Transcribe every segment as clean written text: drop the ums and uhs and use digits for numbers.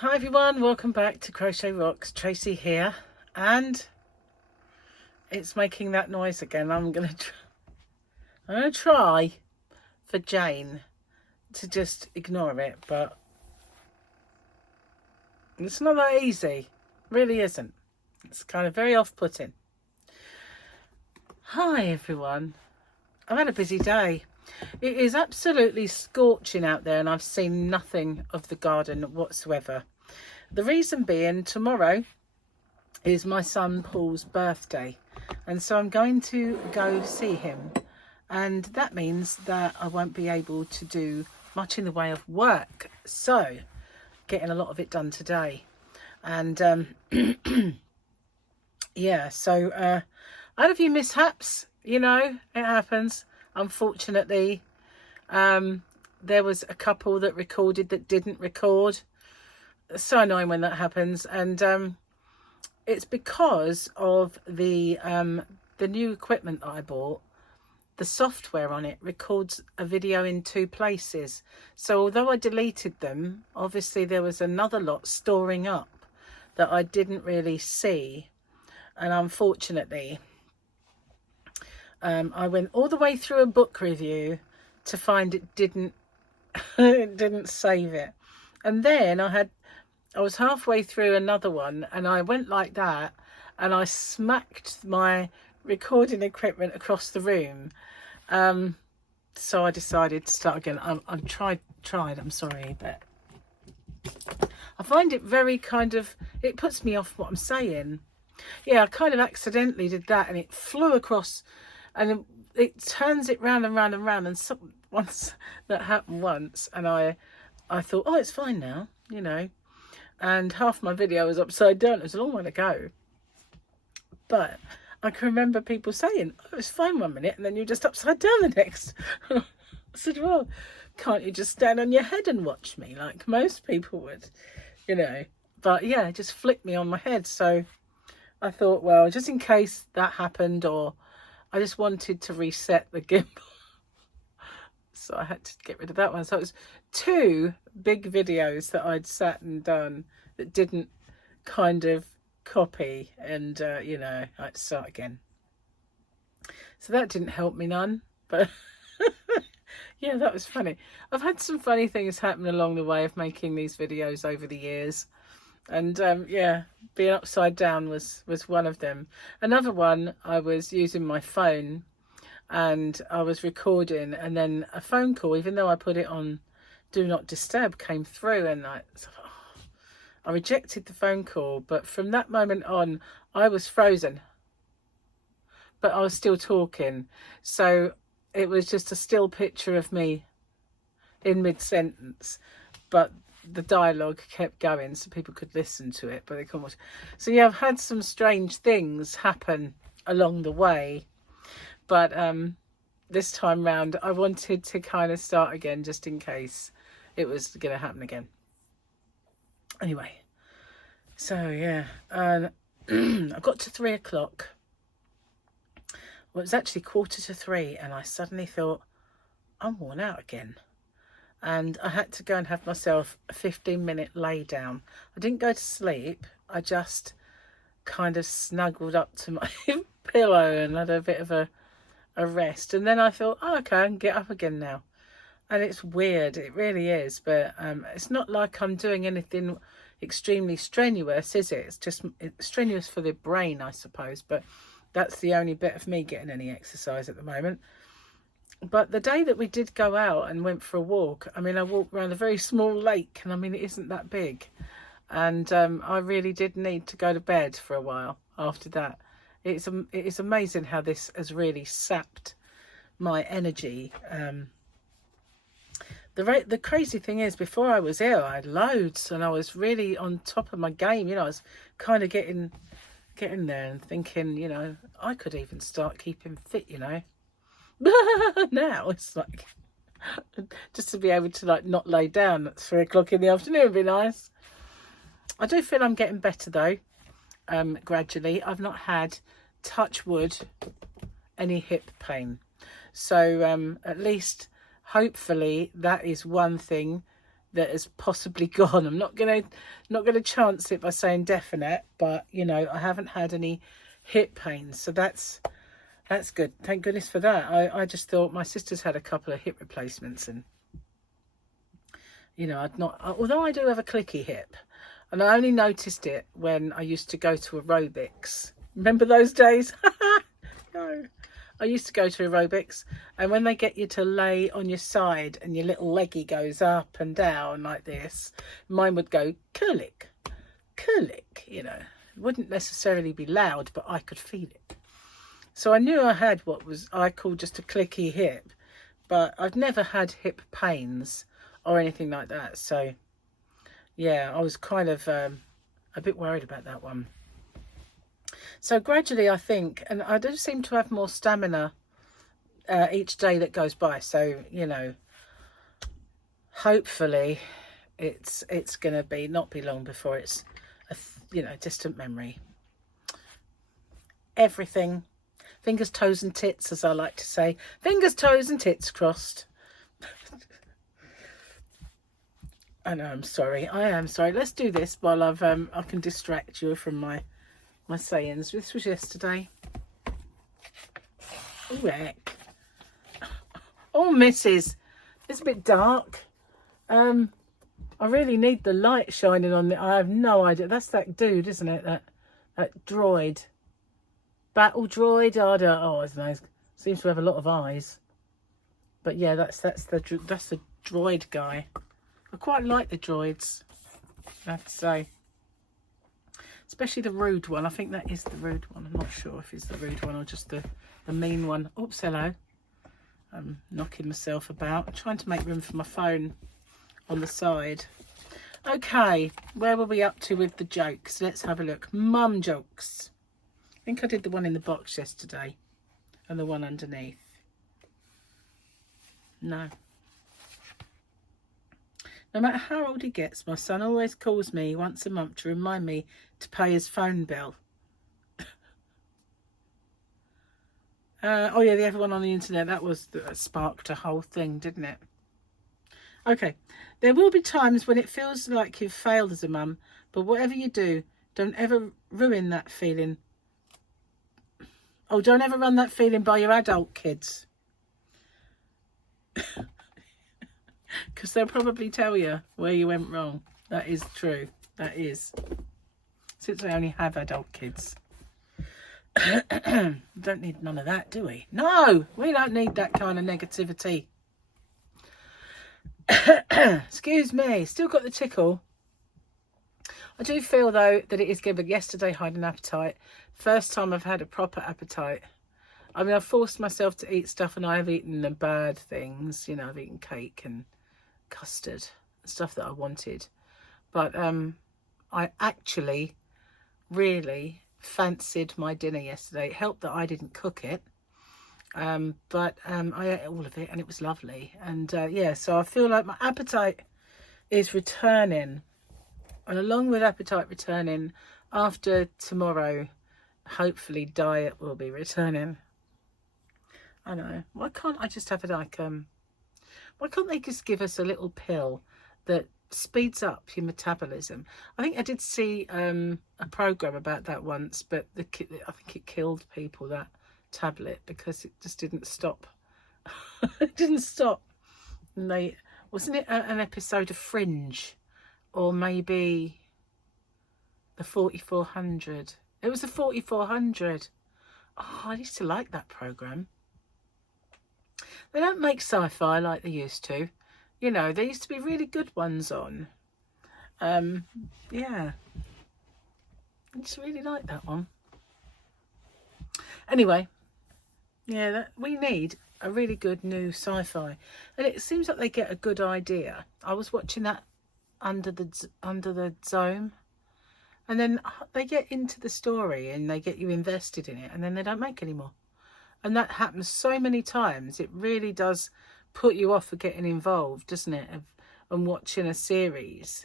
Hi everyone, welcome back to Crochet Rocks. Tracy here, and it's making that noise again. I'm gonna try for Jane to just ignore it, but it's not that easy. It really isn't. It's kind of very off-putting. Hi everyone. I've had a busy day. It is absolutely scorching out there, and I've seen nothing of the garden whatsoever. The reason being, tomorrow is my son Paul's birthday, and so I'm going to go see him, and that means that I won't be able to do much in the way of work, so getting a lot of it done today. And yeah, so I had a few mishaps, you know, it happens. Unfortunately, there was a couple that recorded that didn't record. It's so annoying when that happens. And it's because of the new equipment that I bought. The software on it records a video in two places. So although I deleted them, obviously there was another lot storing up that I didn't really see. And unfortunately, I went all the way through a book review to find it didn't it didn't save it. And then I was halfway through another one, and I went like that, and I smacked my recording equipment across the room. So I decided to start again. I've tried, I'm sorry, but I find it very it puts me off what I'm saying. Yeah, I kind of accidentally did that, and it flew across, and it turns it round and round and round. And once that happened once, and I thought, oh, it's fine now, you know. And half my video was upside down. It was a long way to go. But I can remember people saying, oh, it's fine 1 minute, and then you're just upside down the next. I said, well, can't you just stand on your head and watch me like most people would, you know? But yeah, it just flicked me on my head. So I thought, well, just in case that happened, or I just wanted to reset the gimbal. So I had to get rid of that one. So it was two big videos that I'd sat and done that didn't kind of copy, and you know, I had to start again. So that didn't help me none, but yeah, that was funny. I've had some funny things happen along the way of making these videos over the years. And yeah, being upside down was one of them. Another one, I was using my phone and I was recording, and then a phone call, even though I put it on do not disturb, came through, and I rejected the phone call. But from that moment on, I was frozen, but I was still talking. So it was just a still picture of me in mid-sentence, but the dialogue kept going so people could listen to it, but they couldn't watch. So yeah, I've had some strange things happen along the way. But this time round, I wanted to kind of start again just in case it was going to happen again. Anyway, so yeah, I got to 3 o'clock. Well, it was actually 2:45, and I suddenly thought, I'm worn out again. And I had to go and have myself a 15-minute lay down. I didn't go to sleep. I just kind of snuggled up to my pillow and had a bit of a rest. And then I thought, oh, okay, I can get up again now. And it's weird, it really is, but it's not like I'm doing anything extremely strenuous, is it? It's strenuous for the brain, I suppose, but that's the only bit of me getting any exercise at the moment. But the day that we did go out and went for a walk, I mean, I walked around a very small lake, and I mean, it isn't that big, and I really did need to go to bed for a while after that. It is amazing how this has really sapped my energy. The crazy thing is, before I was ill, I had loads, and I was really on top of my game. You know, I was kind of getting there and thinking, you know, I could even start keeping fit, you know. Now it's like, just to be able to like not lay down at 3 o'clock in the afternoon would be nice. I do feel I'm getting better though, gradually. I've not had, touch wood, any hip pain. So at least, hopefully, that is one thing that has possibly gone. I'm not gonna chance it by saying definite, but you know, I haven't had any hip pains, so that's good. Thank goodness for that. I just thought, my sister's had a couple of hip replacements, and you know, although I do have a clicky hip, and I only noticed it when I used to go to aerobics. Remember those days? No. I used to go to aerobics, and when they get you to lay on your side and your little leggy goes up and down like this, mine would go curlick, you know. It wouldn't necessarily be loud, but I could feel it. So I knew I had what I call just a clicky hip, but I've never had hip pains or anything like that. So yeah, I was kind of a bit worried about that one. So gradually, I think, and I do seem to have more stamina each day that goes by. So, you know, hopefully it's going to not be long before it's a, you know, distant memory. Everything, fingers, toes and tits, as I like to say. Fingers, toes and tits crossed. I know, I am sorry. Let's do this while I can distract you from my sayings. This was yesterday. Oh, heck. Oh, missus. It's a bit dark. I really need the light shining on it. I have no idea. That's that dude, isn't it? That droid. Battle droid. Oh, it's nice. Seems to have a lot of eyes. But yeah, that's the droid guy. I quite like the droids, I have to say. Especially the rude one. I think that is the rude one. I'm not sure if it's the rude one or just the mean one. Oops, hello. I'm knocking myself about. I'm trying to make room for my phone on the side. Okay, where were we up to with the jokes? Let's have a look. Mum jokes. I think I did the one in the box yesterday and the one underneath. No. No matter how old he gets, my son always calls me once a month to remind me to pay his phone bill. Oh yeah, the other one on the internet, that sparked a whole thing, didn't it? Okay, there will be times when it feels like you've failed as a mum, but whatever you do, don't ever ruin that feeling. Oh, don't ever run that feeling by your adult kids. Because they'll probably tell you where you went wrong. That is true. That is. Since I only have adult kids. Don't need none of that, do we? No, we don't need that kind of negativity. Excuse me. Still got the tickle. I do feel, though, that it is good. But yesterday I had an appetite. First time I've had a proper appetite. I mean, I've forced myself to eat stuff, and I have eaten the bad things. You know, I've eaten cake and custard, stuff that I wanted. But I actually really fancied my dinner yesterday. It helped that I didn't cook it. But I ate all of it, and it was lovely. And yeah, so I feel like my appetite is returning. And along with appetite returning, after tomorrow, hopefully diet will be returning. I know. Why can't I just have it like, why can't they just give us a little pill that speeds up your metabolism? I think I did see a program about that once, but I think it killed people, that tablet, because it just didn't stop. It didn't stop. And wasn't it an episode of Fringe, or maybe the 4400? It was the 4400. Oh, I used to like that program. They don't make sci-fi like they used to. You know, there used to be really good ones on. Yeah. I just really like that one. Anyway, yeah, we need a really good new sci-fi. And it seems like they get a good idea. I was watching that Under the Dome. And then they get into the story and they get you invested in it. And then they don't make any more. And that happens so many times. It really does put you off for getting involved, doesn't it? And watching a series.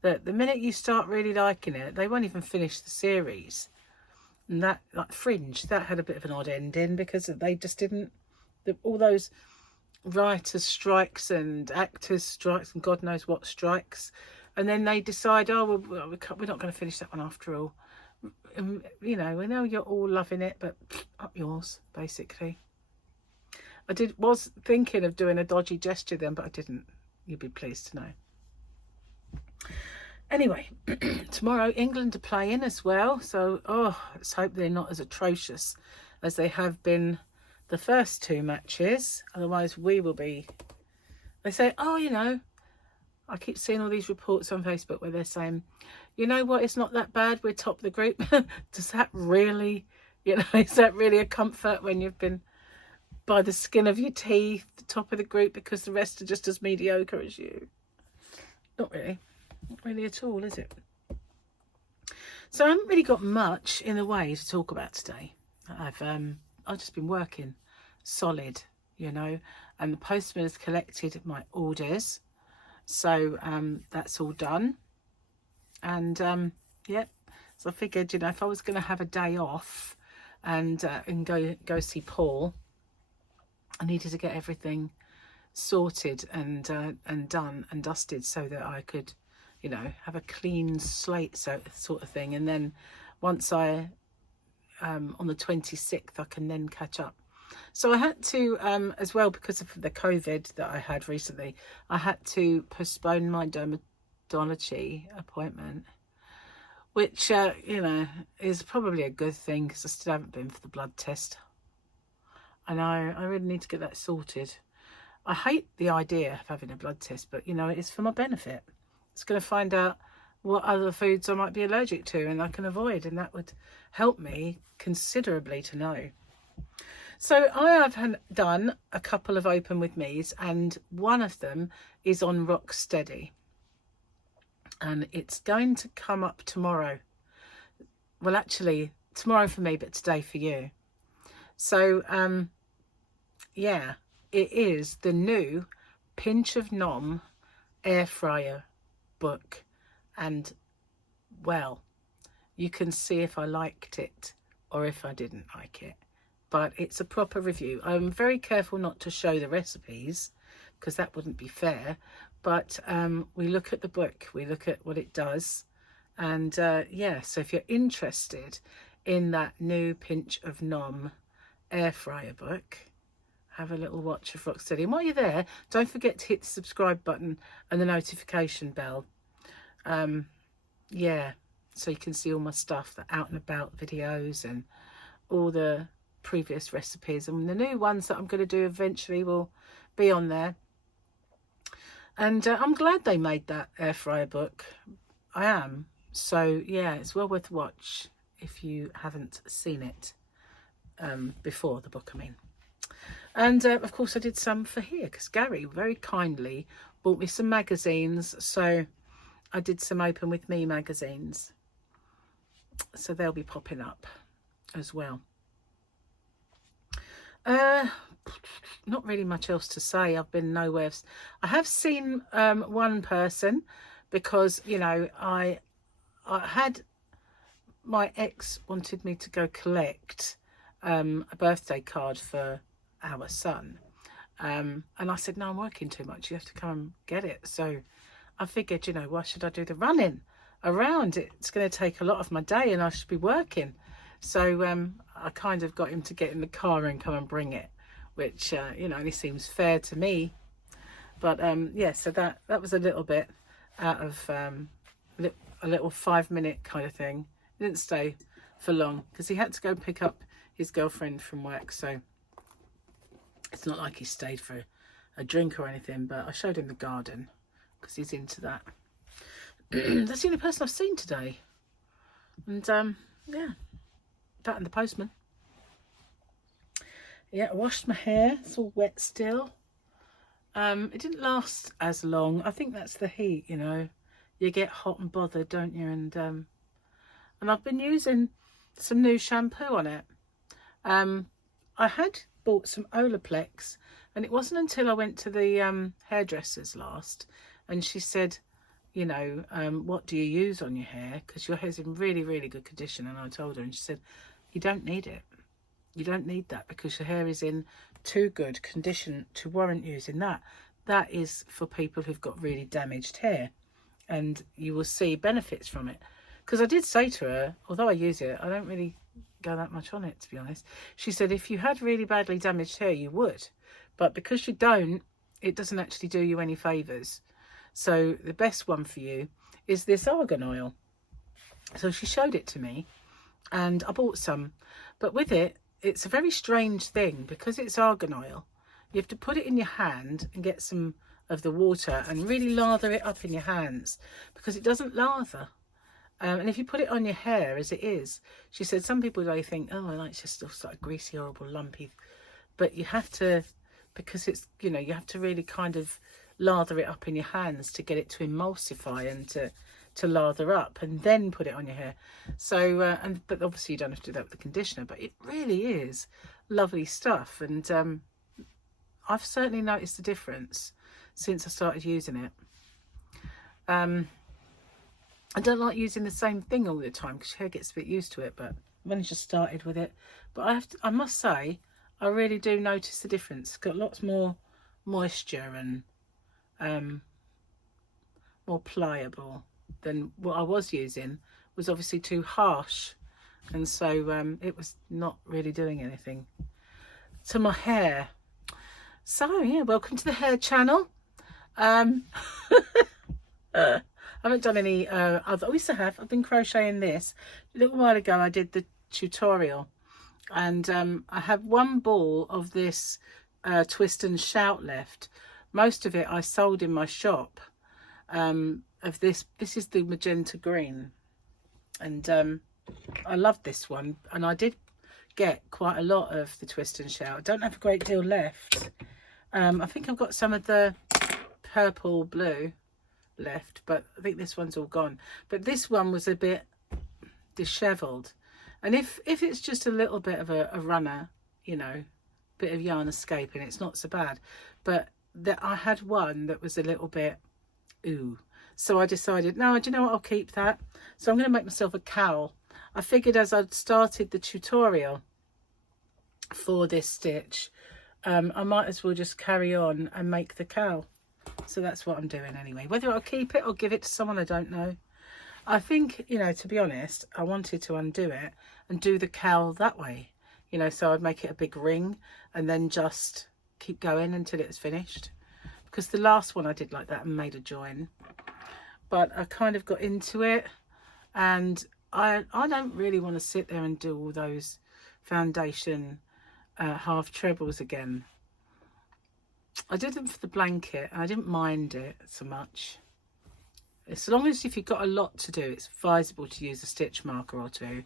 That the minute you start really liking it, they won't even finish the series. And that, like Fringe, that had a bit of an odd ending, because they just didn't. All those writers' strikes and actors' strikes and God knows what strikes, and then they decide, oh, well, we're not going to finish that one after all. You know, we know you're all loving it, but up yours, basically. I was thinking of doing a dodgy gesture then, but I didn't. You'd be pleased to know. Anyway, tomorrow England are playing as well, so let's hope they're not as atrocious as they have been the first two matches. Otherwise we will be. They say, oh, you know, I keep seeing all these reports on Facebook where they're saying, you know what, it's not that bad, we're top of the group. Does that really, you know, is that really a comfort when you've been by the skin of your teeth the top of the group because the rest are just as mediocre as you? Not really. Not really at all, is it? So I haven't really got much in the way to talk about today. I've just been working solid, you know, and the postman has collected my orders, so that's all done. And yeah, so I figured, you know, if I was going to have a day off and go see Paul, I needed to get everything sorted and done and dusted so that I could, you know, have a clean slate sort of thing. And then once I on the 26th I can then catch up. So I had to as well, because of the COVID that I had recently, I had to postpone my dermatology appointment, which you know, is probably a good thing because I still haven't been for the blood test. And I really need to get that sorted. I hate the idea of having a blood test, but you know, it's for my benefit. It's going to find out what other foods I might be allergic to and I can avoid, and that would help me considerably to know. So I have done a couple of open with me's, and one of them is on Rock Steady, and it's going to come up tomorrow. Well, actually tomorrow for me, but today for you. So yeah, it is the new Pinch of Nom air fryer book, and well, you can see if I liked it or if I didn't like it, but it's a proper review. I'm very careful not to show the recipes because that wouldn't be fair, but we look at the book, we look at what it does, and yeah, so if you're interested in that new Pinch of Nom air fryer book, have a little watch of Rocksteady. And while you're there, don't forget to hit the subscribe button and the notification bell. Yeah, so you can see all my stuff, the out and about videos and all the previous recipes, and the new ones that I'm going to do eventually will be on there. And I'm glad they made that air fryer book. I am. So yeah, it's well worth a watch if you haven't seen it before the book, I mean. And of course I did some for here because Gary very kindly bought me some magazines, so I did some Open With Me magazines, so they'll be popping up as well. Not really much else to say. I've been nowhere. I have seen one person because, you know, I had, my ex wanted me to go collect a birthday card for our son, and I said, no, I'm working too much, you have to come and get it. So I figured, you know, why should I do the running around? It's going to take a lot of my day and I should be working. So I kind of got him to get in the car and come and bring it, which you know, only seems fair to me. But yeah, so that was a little bit out of a little 5-minute kind of thing. He didn't stay for long because he had to go pick up his girlfriend from work, so it's not like he stayed for a drink or anything. But I showed him the garden because he's into that. That's the only person I've seen today. And yeah, that and the postman. Yeah, I washed my hair. It's all wet still. It didn't last as long. I think that's the heat, you know. You get hot and bothered, don't you? And I've been using some new shampoo on it. I had bought some Olaplex, and it wasn't until I went to the hairdresser's last, and she said, you know, what do you use on your hair? Because your hair's in really, really good condition. And I told her, and she said, you don't need it. You don't need that because your hair is in too good condition to warrant using that. That is for people who've got really damaged hair, and you will see benefits from it. Because I did say to her, although I use it, I don't really go that much on it, to be honest. She said if you had really badly damaged hair, you would. But because you don't, it doesn't actually do you any favours. So the best one for you is this argan oil. So she showed it to me, and I bought some. But with it, it's a very strange thing, because it's argan oil. You have to put it in your hand and get some of the water and really lather it up in your hands, because it doesn't lather. And if you put it on your hair as it is, she said some people they think, oh, well, it's just sort of greasy, horrible, lumpy. But you have to, because it's, you know, you have to really kind of lather it up in your hands to get it to emulsify and to lather up, and then put it on your hair. So, but obviously you don't have to do that with the conditioner, but it really is lovely stuff. And I've certainly noticed the difference since I started using it. I don't like using the same thing all the time because your hair gets a bit used to it, but I've only just started with it. But I must say, I really do notice the difference. It's got lots more moisture and more pliable than what I was using. Was obviously too harsh, and so it was not really doing anything to my hair. So yeah, welcome to the hair channel. I haven't done any other. Yes, I have. I've been crocheting this. A little while ago I did the tutorial, and I have one ball of this twist and shout left. Most of it I sold in my shop. Of this is the magenta green, and I love this one, and I did get quite a lot of the twist and shout. I don't have a great deal left. I think I've got some of the purple blue left, but I think this one's all gone. But this one was a bit disheveled, and if it's just a little bit of a runner, you know, bit of yarn escaping, it's not so bad. But that I had one that was a little bit ooh, so I decided, no, do you know what, I'll keep that. So I'm going to make myself a cowl. I figured as I'd started the tutorial for this stitch, I might as well just carry on and make the cowl. So that's what I'm doing anyway. Whether I'll keep it or give it to someone, I don't know. I think, you know, to be honest, I wanted to undo it and do the cowl that way. You know, so I'd make it a big ring and then just keep going until it was finished. Because the last one I did like that and made a join. But I kind of got into it, and I don't really want to sit there and do all those foundation half trebles again. I did them for the blanket, and I didn't mind it so much. As long as if you've got a lot to do, it's advisable to use a stitch marker or two,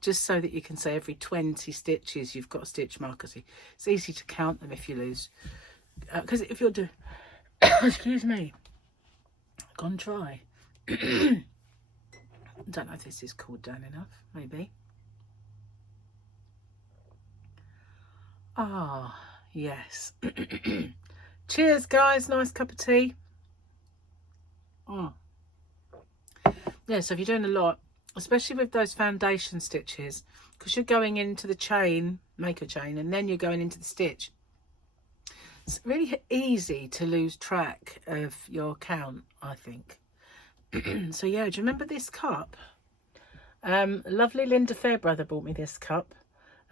just so that you can say every 20 stitches you've got a stitch marker. So it's easy to count them if you lose. Because if you're doing, excuse me, gone dry. I don't know if this is cooled down enough, maybe. Ah, yes. Cheers, guys. Nice cup of tea. Oh. Yeah, so if you're doing a lot, especially with those foundation stitches, because you're going into the chain, make a chain, and then you're going into the stitch, it's really easy to lose track of your count, I think. So yeah, do you remember this cup? Lovely Linda Fairbrother bought me this cup,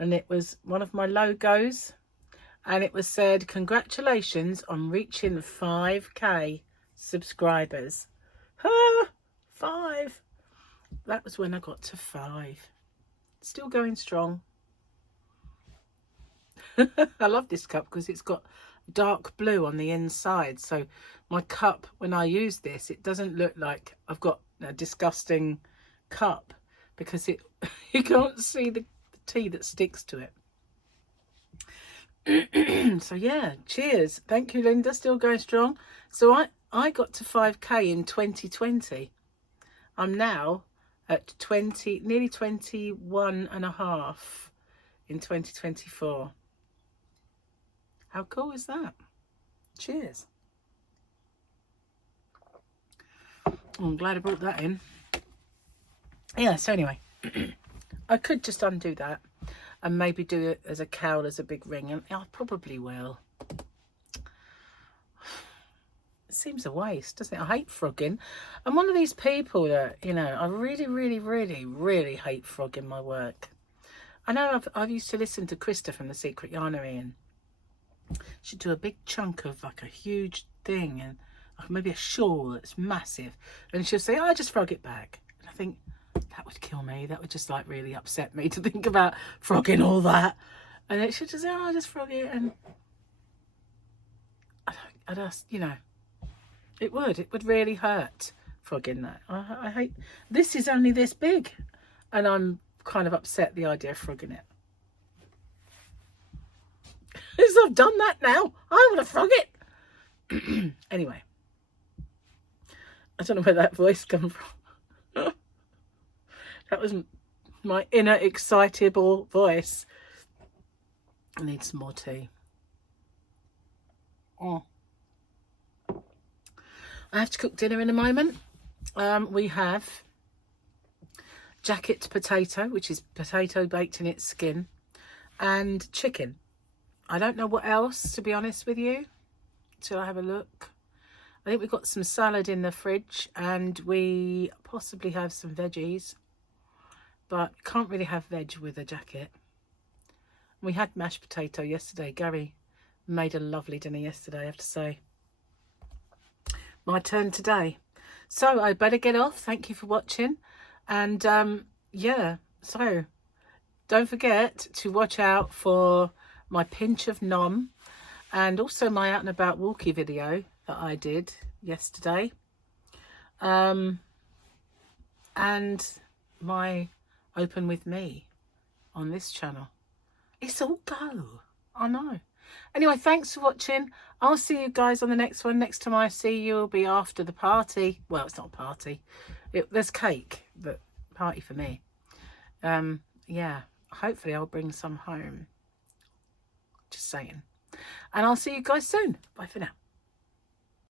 and it was one of my logos, and it was said, congratulations on reaching 5k subscribers. 5. That was when I got to 5. Still going strong. I love this cup because it's got dark blue on the inside, so my cup, when I use this, it doesn't look like I've got a disgusting cup, because it you can't see the tea that sticks to it. So yeah, cheers. Thank you, Linda. Still going strong. So I got to 5k in 2020. I'm now at nearly 21 and a half in 2024. How cool is that? Cheers. I'm glad I brought that in. Yeah, so anyway, I could just undo that. and maybe do it as a cowl, as a big ring, and I probably will. It seems a waste, doesn't it? I hate frogging. I'm one of these people that, you know, I really, really, really, really hate frogging my work. I know I've used to listen to Krista from The Secret Yarnery, and she'd do a big chunk of like a huge thing, and like maybe a shawl that's massive, and she'll say, "Oh, just frog it back." And I think that would kill me. That would just like really upset me to think about frogging all that. And then she'd just say, "Oh, just frog it," and I just, you know, it would really hurt frogging that. I hate, this is only this big, and I'm kind of upset the idea of frogging it. As I've done that now, I want to frog it. Anyway, I don't know where that voice come from. That was my inner excitable voice. I need some more tea. Oh. I have to cook dinner in a moment. We have jacket potato, which is potato baked in its skin, and chicken. I don't know what else, to be honest with you, till I have a look. I think we've got some salad in the fridge, and we possibly have some veggies, but you can't really have veg with a jacket. We had mashed potato yesterday. Gary made a lovely dinner yesterday, I have to say. My turn today. So I better get off. Thank you for watching. And yeah, so don't forget to watch out for my pinch of nom, and also my out and about walkie video that I did yesterday, and my open with me on this channel. It's all go, I know. Anyway, thanks for watching. I'll see you guys on the next one. Next time I see you will be after the party. Well, it's not a party, there's cake, but party for me. Yeah, hopefully I'll bring some home. Just saying. And I'll see you guys soon. Bye for now.